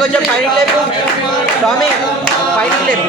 కొంచెం పైకి లేపు స్వామి, పైకి లేపు.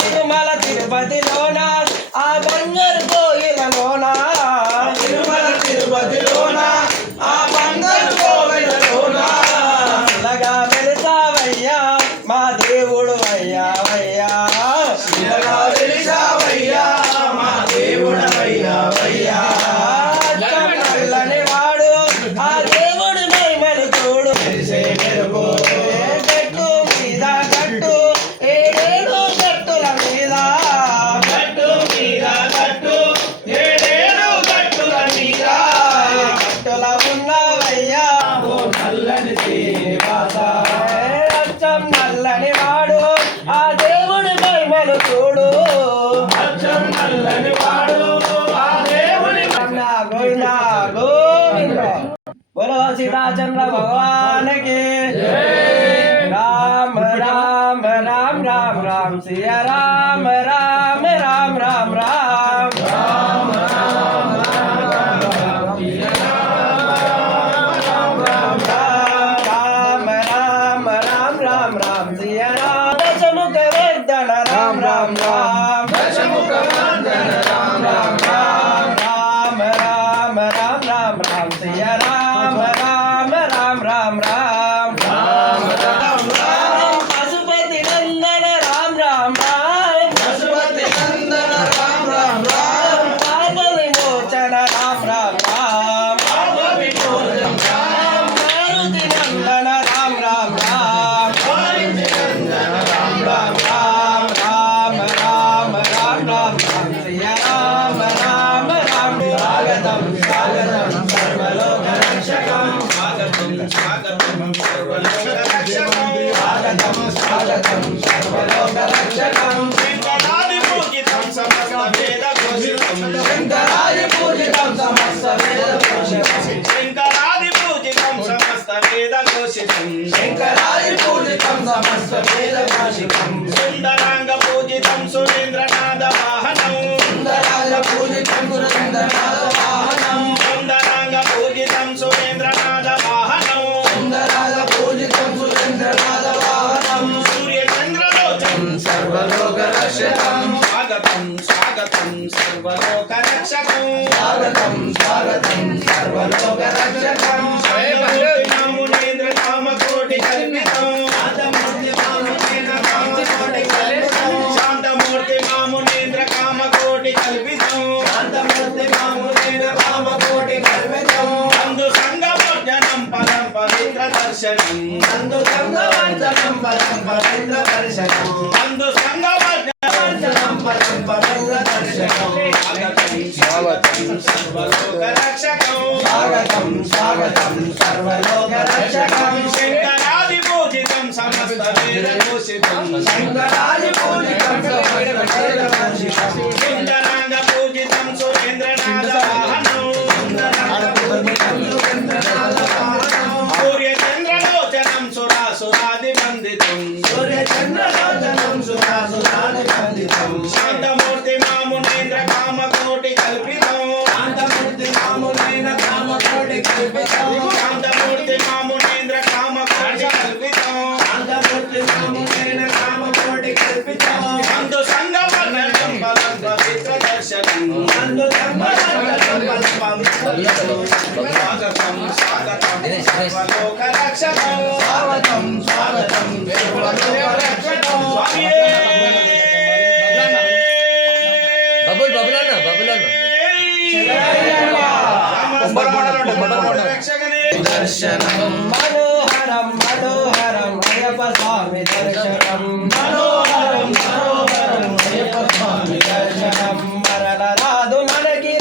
తిరుమల తిరుపతిలోన ఆ బంగారు కోయిలలోన, తిరుమల తిరుపతిలోన ఆ బంగారు కోయిలలోన ఇలాగా వెలిసావయ్యా మా దేవుడు అయ్యా అయ్యా, ఇలాగా వెలిసావయ్యా మా దేవుడు అయ్యా అయ్యా. నల్లని వాడు ఆ దేవుడు మహిమలు చూడు, మెరిసే మెరుపు గట్టు మీద గట్టు, ఏడేడు గట్టుల మీద గట్టు మీద గట్టు, ఏడేడు గట్టుల మీద గట్టుల ఉన్నవయ్యా ఓ నల్లని శ్రీనివాస. అచ్చం నల్లని వాడు ఆ దేవుడి మహిమలు చూడు, అచ్చం నల్లని వాడు ఆ దేవుడి గోవిందా గోవింద. बोलो सीताचंद्र भगवान की राम राम राम राम राम सिया राम राम राम राम राम राम राम राम राम सिया राम राम राम राम राम राम राम सिया राम. दशमुख वर्धन राम राम राम, दशमुख वर्धन राम राम राम, राम राम राम राम राम सिया राम राम राम राम राम राम राम राम. पशुपति नंदन राम राम राम, पशुपति नंदन राम राम राम, पाप विमोचन राम राम राम, पाप विमोचन राम. मारुति नंदन राम राम राम, मारुति नंदन राम राम राम, राम राम राम राम राम सिया राम राम राम. स्वागतम स्वागतम सर्वलोक रक्षकं, स्वागतं स्वागतं सर्वलोक रक्षकं, स्वागतं स्वागतं सर्वलोक रक्षकं. शंकरादि पूजितं समस्त वेद घोषितं, शंकरादि पूजितं समस्त वेद घोषितं, शंकरादि पूजितं समस्त वेद घोषितं, शंकरादि पूजितं समस्त वेद घोषितं. सुंदरांग पूजितं सुरेंद्रनाथ वाहनं, सुंदरांग पूजितं सुरेंद्रनाथ वाहनं, सुंदरांग पूजितं सुरेंद्रनाथ वाहनं, सुंदरांग पूजितं सुरेंद्रनाथ वाहनं. सूर्यचंद्रलोचनं सर्वलोक रक्षकं, स्वागतं स्वागतं सर्वलोक रक्षकं, स्वागतं स्वागतं सर्वलोक रक्षकं. मुनीन्द्र नाम कोटि कल्पितं, शांतमूर्ति मुनीन्द्र काम कोटि कल्पितं, शांतमूर्ति मुनीन्द्र काम कोटि कल्पितं. बंधु संग भोजनं परम पवित्र दर्शनं, बंधु संग भोजनं परम पवित्र दर्शनं, बंधु संग भोजनं परम पवित्र दर्शनं. स्वागतं स्वागतं सर्वलोक रक्षकं, स्वागतं स्वागतं सर्वलोक దర్శకం శంకరాది పూజితం సమస్త వేద ఘోషితం శంకరాది పూజితం సుందరాంగ పూజితం సురేంద్రనాథ వాహనం సూర్య చంద్రలోచనం సురాసురాది వందితం శాంతమూర్తి మామునేంద్ర కామకోటి కల్పితం శాంతమూర్తి మామునేంద్ర కామకోటి కల్పితం అందు సంగవర్ణం బలం పవిత్ర దర్శనం స్వాగతం స్వాగతం సర్వలోక రక్షకం స్వాగతం స్వాగతం సర్వలోక రక్షకం స్వామియే దర్శనం మనోహరం మనోహరం అయ్యప్ప స్వామి దర్శనం మనోహరం మనోహరం అయ్యప్ప స్వామి దర్శనం మరల రాదు మనకి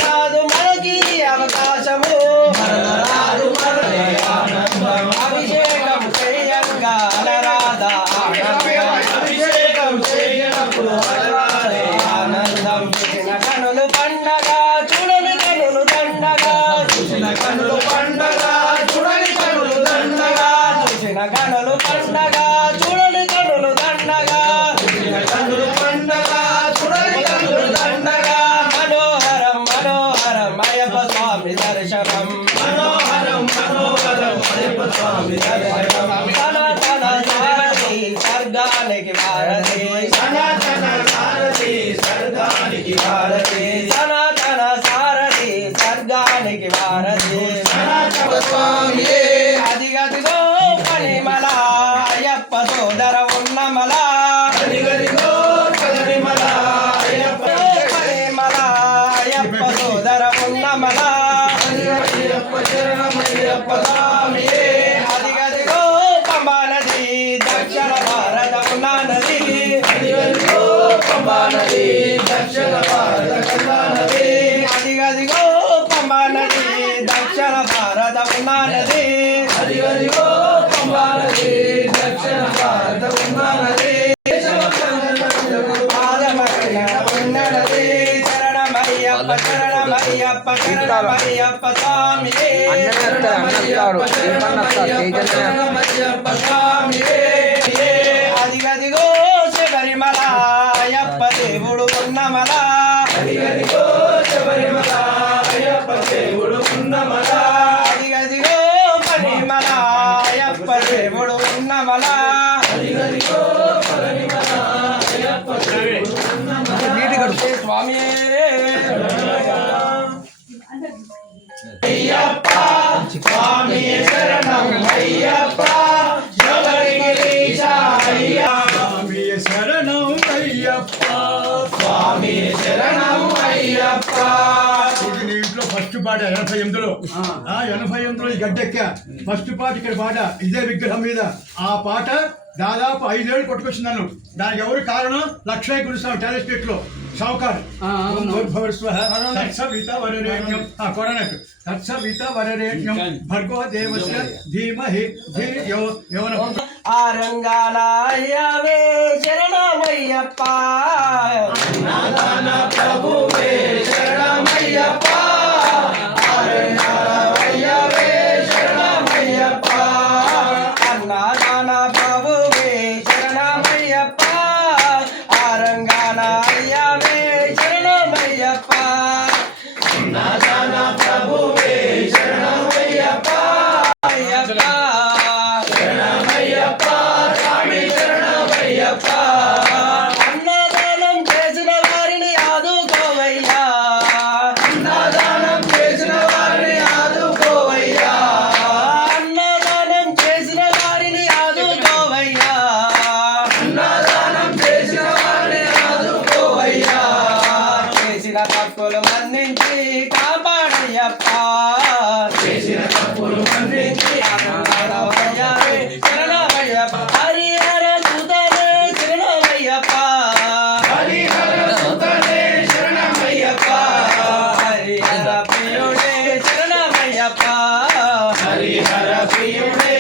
అవకాశము మరల రాదు మనకి ఆనందం అభిషేకం చేయంగా అలరాధా అభిషేకం చేయనప్పుడు అలరాధే ఆనందం చూసిన కనులు పండగ చూడని కనులు దండగా చూసిన కనులు పండగ చూడని కనులు దండగా చూసిన కనులు పండగ చూడని కనులు దండగా చూసిన కనులు పండగ చూడని కనులు దండగా మనోహరం మనోహరం అయ్యప్ప స్వామి దర్శనం మనోహరం మనోహరం అయ్యప్ప స్వామి దర్శనం సనాతన సారథి స్వర్గానికి భారతి సనాతన సారథి స్వర్గానికి భారతి సనాతన సారథి స్వర్గానికి భారతి స్వామి అదిగదిగో పనిమల అయ్యప్ప సోదర ఉన్నమల అదిగదిగో పనిమల అయ్యప్ప పనిమల అయ్యప్ప సోదర ఉన్నమల అయ్యప్ప శరణమయ్యప్ప స్వామి అదిగదిగో పంబా నది దక్షిణ భారత నది అదిగదిగో పంబా నది దక్షిణ భారత నది అదిగదిగో పంబా నది దక్షిణ భారత నది అదిగదిగో పంబా నది దక్షిణ భారత నది పాదమగ్న ఉన్నది శరణమయ్యప్ప శరణమయ్యప్ప శరణమయ్యప్ప స్వామి శరణమయ్యప్ప స్వామి అదిగదిగో శబరిమల అయ్యప్ప దేవుడు ఉన్నమల అదిగదిగో శబరిమల అయ్యప్ప దేవుడు ఉన్నమల అదిగదిగో పనిమల అయ్యప్ప దేవుడు ఉన్నమల అదిగదిగో పనిమల అయ్యప్ప దేవుడు ఉన్నమల స్వామి అయ్యప్ప స్వామి శరణం అయ్యప్ప శబరిగిరీశ అయ్యప్ప స్వామి శరణం అయ్యప్ప స్వామి శరణం అయ్యప్ప ఇది నీ ఇంట్లో ఫస్ట్ పాట 88లో 88లో ఈ గడ్డెక్కా ఫస్ట్ పాట ఇక్కడ పాట ఇదే విగ్రహం మీద ఆ పాట దాదాపు 5 ఏళ్ళు కొట్టుకొచ్చింది నన్ను దానికి ఎవరు కారణం లక్ష్మీ గురుస్వామి టెలిస్టేట్ లో షావుకార్ తత్సవిత వరరేణ్యం భర్గో దేవస్య ధీమహి ధియో యో ఆరంగాలయ్యవే శరణమయ్యప్ప అన్నదాన ప్రభువే శరణమయ్యప్ప ఆరంగాలయ్యవే శరణమయ్యప్ప అన్నదాన ప్రభువే శరణమయ్యప్ప ఆరంగాలయ్యవే శరణమయ్యప్ప అన్నదాన ప్రభువే శరణమయ్యప్ప అయ్యప్ప శరణమయ్యప్ప స్వామి శరణమయ్యప్ప అన్నదానం చేసిన వారిని ఆదుకోవయ్యా అన్నదానం చేసిన వారిని ఆదుకోవయ్యా అన్నదానం చేసిన వారిని ఆదుకోవయ్యా అన్నదానం చేసిన వారిని ఆదుకోవయ్యా చేసిన తప్పులు మన్నించి కాపాడయ్యప్ప చేసిన తప్పులు మన్నించి కాపాడవయ్యావే శరణమయ్యప్ప హరిహర సుతనే శరణమయ్యప్ప హరిహర సుతనే శరణమయ్యప్ప హరిహర ప్రియుడే శరణమయ్యప్ప హరిహర ప్రియుడే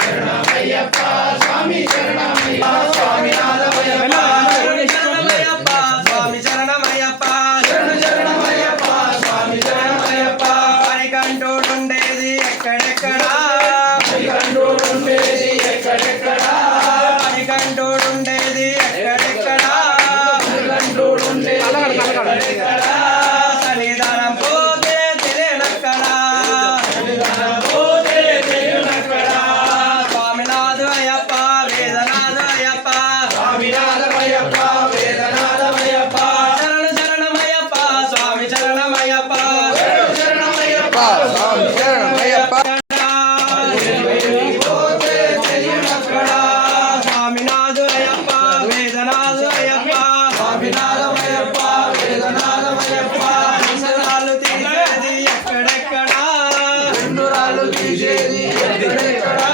శరణమయ్యప్ప స్వామి శరణమయ్యప్ప స్వామి నాదమయ్యప్ప శరణమయ్యప్ప స్వామి శరణమయ్యప్ప శరణమయ్యప్ప స్వామి శరణమయ్యప్ప హరికంఠుడుండేది ఎక్కడెక్కడా కండూరుండేది ఎక్కడెక్కడా హరికంఠుడుండేది ఎక్కడెక్కడా కండూరుండేది ఎక్కడెక్కడా సన్నిధానం పోతే తెలియనక్కడా పోతే తెలియనక్కడా స్వామినాథు అయ్యప్ప వేదనాథు అయ్యప్ప స్వామినాథమయ్యప్ప వేదనాథమయ్యప్ప శరణమయ్యప్ప స్వామి శరణమయ్యప్ప శరణమయ్యప్ప స్వామి శరణమయ్యప్ప పోతే తెలియనక్కడా స్వామినాథు అయ్యప్ప వేదనాథు అయ్యప్ప స్వామినాథమయ్యప్ప వేదనాథమయ్యప్ప అక్షరాలు తీసేది ఎక్కడెక్కడా రెండు రాళ్ళు తీసేది ఎక్కడెక్కడా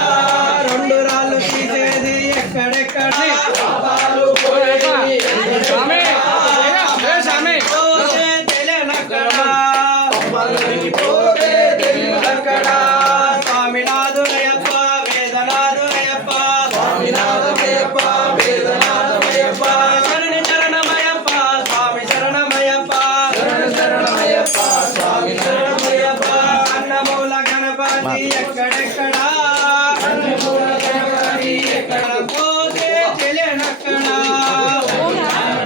రెండు రాళ్ళు తీసేది ఎక్కడెక్కడా పాపాలు పోయేది పోతే తెలియనక్కడా పాపాలకి పోతే తెలియనక్కడా స్వామినాథు అయ్యప్ప వేదనాథు అయ్యప్ప స్వామినాథమయ్యప్ప వేదనాథమయ్యప్ప శరణమయ్యప్ప స్వామి శరణమయ్యప్ప శరణమయ్యప్ప స్వామి శరణమయ్యప్ప అన్నమూల గణపతి ఎక్కడెక్కడా ఎక్కడ పోతే తెలియనక్కడా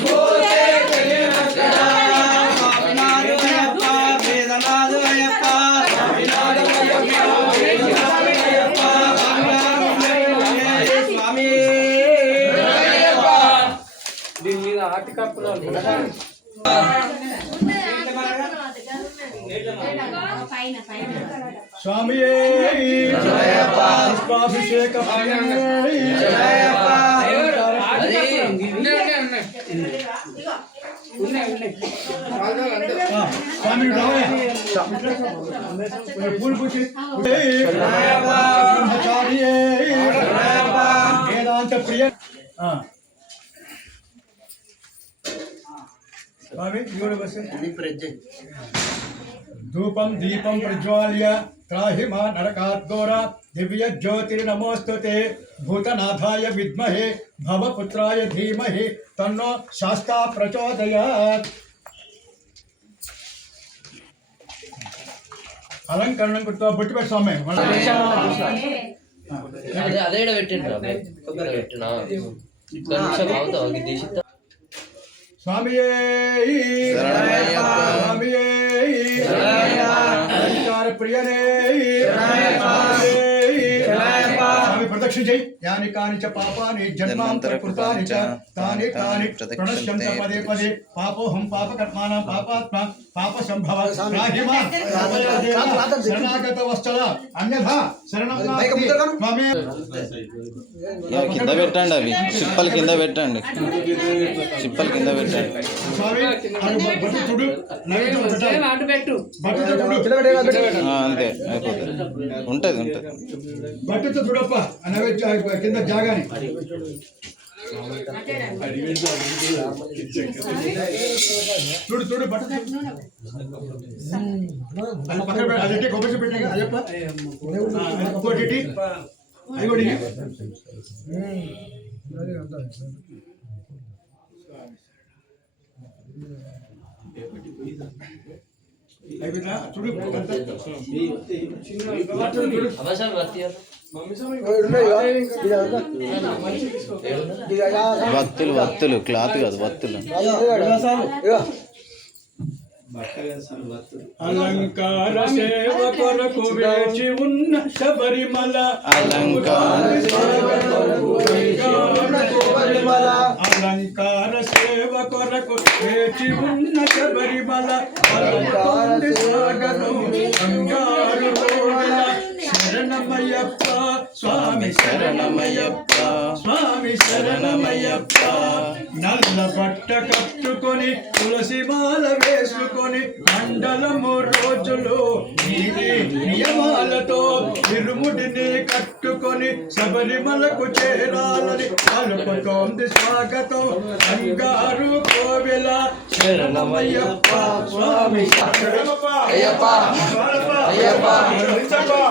పోతే తెలియనక్కడా స్వామినాథు అయ్యప్ప వేదనాథు అయ్యప్ప స్వామి స్వామి పుష్పాభిషేక స్వామి పూలు పూచి బ్రహ్మచారి వేదాంత ప్రియ స్వామి ఇవ్వడు బస్సు ధూపం దీపం ప్రజ్వాల్య త్రాహి మా నరకాద్ఘోర దివ్య జ్యోతిర్నమోస్తుతే భూతనాథాయ విద్మహే భవపుత్రాయ ధీమహి తన్నో శాస్తా ప్రచోదయాత్. అలంకరణం కుర్తా బొట్టు పెట్టు స్వామి. అదే పెట్టిండ్రు కొబ్బరి పెట్టినా ఇక్కడ నుంచి అవుతావు తీసిద్దా స్వామియే స్వామియే అలంకార ప్రియనే స్వామి ప్రదక్షిణ చేయి. యాని కాని చ పాపాని జన్మాంతర కృతాని చ తాని తాని ప్రణశ్యంత పదే పదే పాపోహం పాపకర్మాణం పాపాత్మ పాప సంభవ రాహిమా శరణాగత వత్సల అన్యథా శరణం నాస్తి. స్వామి కింద పెట్టండి, అవి చిప్పలు కింద పెట్టండి, చిప్పలు కింద పెట్టండి. స్వామి బట్టు చూడు నైవేద్యం పెట్టాలి. బట్టుతో చూడు అంతే అయిపోతుంది. ఉంటుంది ఉంటుంది. బట్టుతో చూడప్ప నైవేద్యం కింద జాగాని చూడు చూడు బట్ట అది పక్కన అదే కొబ్బరి పెట్టాక అయ్యప్ప ఇంకోటి అది కూడా అయిపోయిందా చూడు అవసరం భక్తి వత్తులు వత్తులు క్లాత్ కాదు వత్తులు. అలంకార సేవ కొరకు వేచి ఉన్న శబరిమల అలంకార అలంకార సేవ కొరకు వేచి ఉన్న శబరిమల అలంకార సాగరం బంగారు శరణమయ్యప్ప స్వామి శరణమయ్యప్ప స్వామి శరణమయ్యప్ప నల్ల బట్ట కట్టుకొని తులసి మాల వేసుకొని మండలము రోజులు నీతి నియమాలతో ఇరుముడిని కట్టుకొని శబరిమలకు చేరాలని పలుకుతోంది స్వాగతం బంగారు కోవెల శరణమయ్యప్ప స్వామి శరణమయ్యప్ప అయ్యప్ప అయ్యప్ప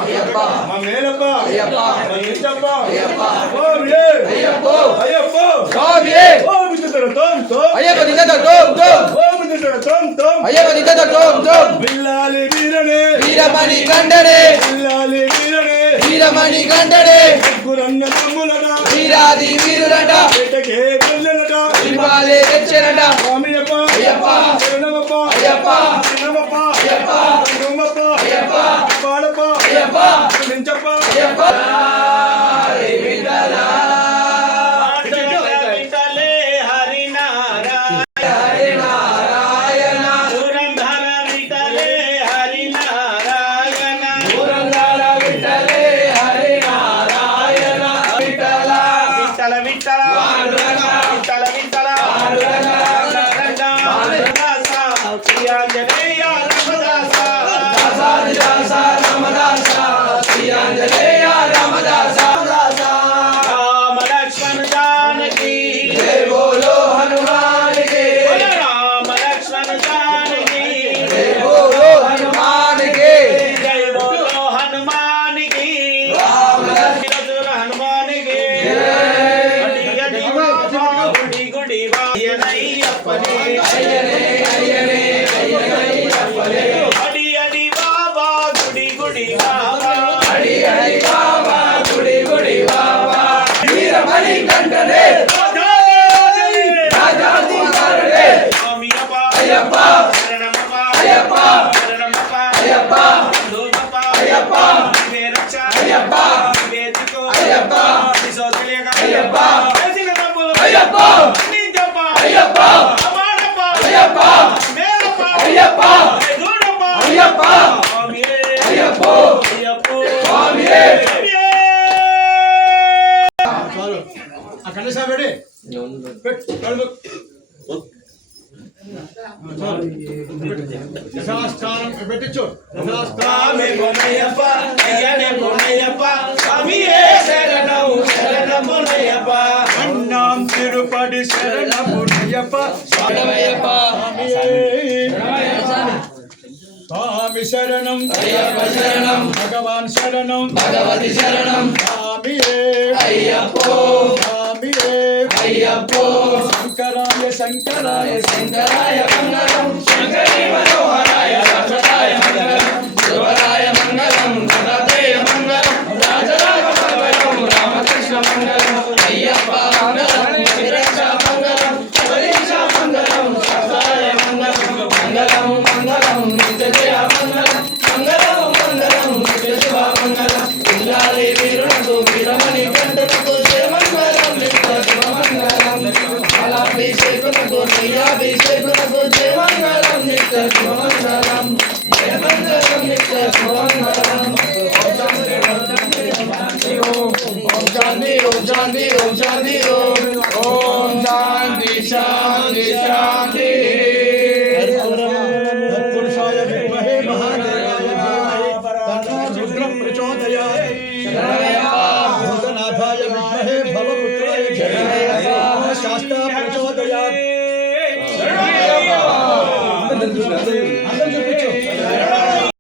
అయ్యప్ప మా మేలప్ప అయ్యప్ప అయ్యప్ప అయ్యప్ప స్వామియే అయ్యప్ప అయ్యప్ప స్వామియే ఓం దిదర తోం తోం అయ్యప్ప దిద్దత తోం తోం ఓం దిదర తోం తోం అయ్యప్ప దిద్దత తోం తోం బిల్లాలి వీరనే వీరమణి కండనే బిల్లాలి వీరనే వీరమణి కండనే గురంగ తమ్ములట వీరాది వీరులట పెట్టకే పిల్లలట తిరుమాలే తెచ్చనట స్వామియప్ప అయ్యప్ప శరణమప్ప అయ్యప్ప శరణమప్ప అయ్యప్ప శరణమప్ప అయ్యప్ప పాడప్ప అయ్యప్ప నించప్ప అయ్యప్ప విఠలే హరి నారాయణ పురంధర విఠలే హరి నారాయణ పురందర విఠలే హరి నారాయణ విఠల విఠల విఠల పాండురంగ విఠల విఠల పాండురంగ రామదాస శ్రీఆంజనేయ రామదాస దాసాదిదాస రామదాస శ్రీ ఆంజనేయ రామదాస రామ లక్ష్మణ జానకి జై బోలో హనుమాన్ కి రామ లక్ష్మణ జానకి జై బోలో హనుమాన్ కి జై బోలో హనుమానికి రామ హనుమానికి గడి గడి బాబా గుడి గుడి బాయనయ్యప్పనే అయ్యనే అయ్యనే అయ్యనే అప్పలే అడి అడి బాబా గుడి గుడి బాబా అడి అడి బాబా గుడి గుడి బాబా వీరమణి కంఠనే రాజాది కారణే స్వామియప్ప అయ్యప్ప శరణమప్ప అయ్యప్ప శరణమప్ప అయ్యప్ప ధూమప్ప అయ్యప్ప ఇవే రక్ష అయ్యప్ప ఇవే దిక్కు అయ్యప్ప విశోధలేక అయ్యప్ప చేసిన తప్పులు అయ్యప్ప నింజప్ప అయ్యప్ప అమాడప్ప అయ్యప్ప మేలప్ప అయ్యప్ప దూడప్ప అయ్యప్ప స్వామియే అయ్యప్ప అయ్యప్ప స్వామియే స్వామియే చాలు ఆ కనీసం పెడి యథాస్థానం పెట్టించు స్వామి పొన్నయ్యప్ప అయ్యనే పొన్నయ్యప్ప స్వామియే శరణం శరణమునయ్యప్ప అన్నాం తిరుపడి శరణమునయ్యప్ప శరణమయ్యప్ప స్వామి శరణం అయ్యప్ప శరణం భగవాన్ శరణం భగవతి శరణం స్వామియే అయ్యప్పో స్వామియే అయ్యప్పో శంకరాయ శంకరాయ శంకరాయ మంగళం శంకరీ మనోహరాయ రాజరాయ మంగళం శివరాయ మంగళం గణపతయ మంగళం రాజరాయ మంగళం రామకృష్ణ మంగళం అయ్యప్ప మంగళం శ్రీరక్ష మంగళం శబరీష మంగళం శాస్త్రాయ మంగళం మంగళం మంగళం నిత్యజయ మంగళం మంగళం మంగళం నిత్య శివ మంగళం ఇల్లాలి వీరులకు వీరమణి కంటకు జయ మంగళం నిత్య శివ మంగళం అలాభిషేకులకు శ్రీయాభిషేకులకు జయ మంగళం నిత్య శివ మంగళం జయ మంగళం నిత్య శివ మంగళం ఓం శాంతి ఓం శాంతి ఓం శాంతి ఓం శాంతి ఓం శాంతి శాంతి శాంతి తత్పురుషాయ విద్మహే మహాదేవాయ ధీమహి తన్నో రుద్రం ప్రచోదయాత్ శరణమయ్య